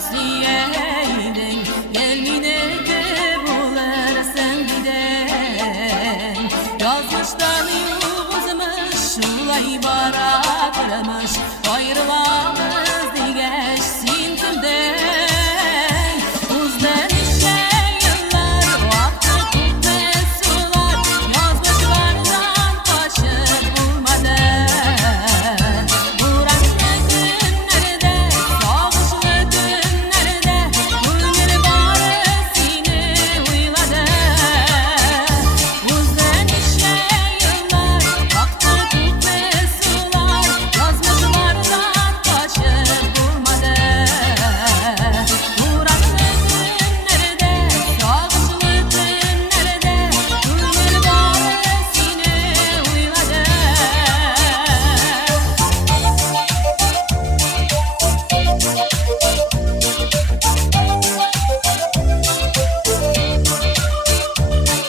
siyeydin gelmine de bularsan giden yazmıştan yuvuzmuş şulay baratırmış ayrılamız digeş sin kimden uzdan işe yıllar vakti tutmaz sular yazmışlardan kaşık bulmadı buraklı günlerde sağışlı günlerde gönül bari seni uyladı uzdan işe yıllar vakti tutmaz sular yazmışlardan kaşık bulmadı buraklı günlerde sağışlı günlerde gönül bari seni uyladı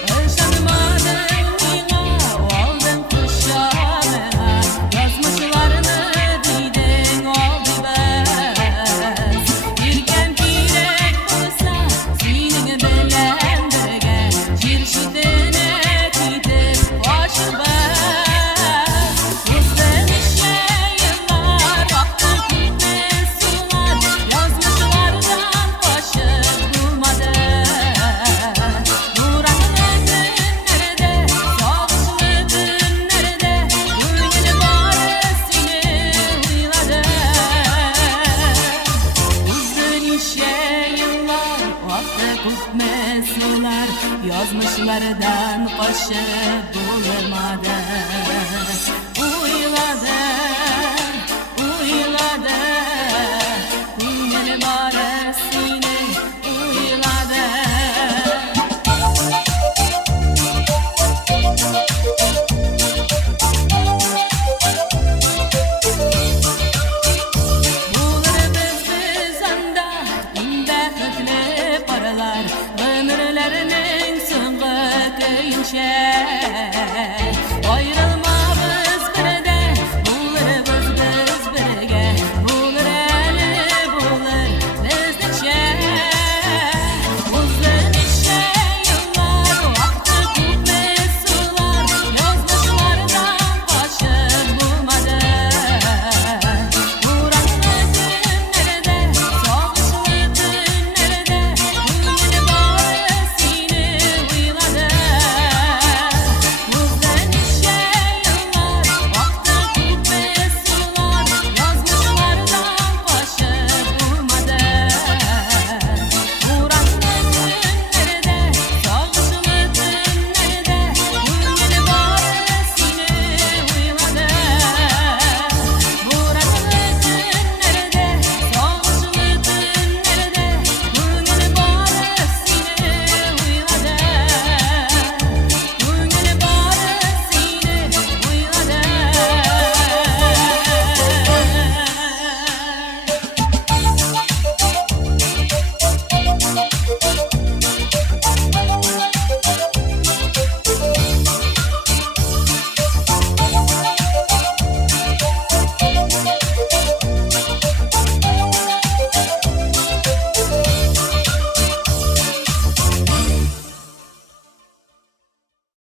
Yaşanmadın yine oldun kuşağına yazmışlarını diydin oldu bez Birken kirek olsa senin bilen birge Jirşidine titip başı bez Uzdan işe yıllar vakti tutmaz sular yazmışlardan kaşık bulmadı Buraklı günlerde, sağışlı günlerde gönül bari seni uyladı Uzun işe yıllar, vakti tutmaz sular yazmışlardan kaşık bulmadı Uyladı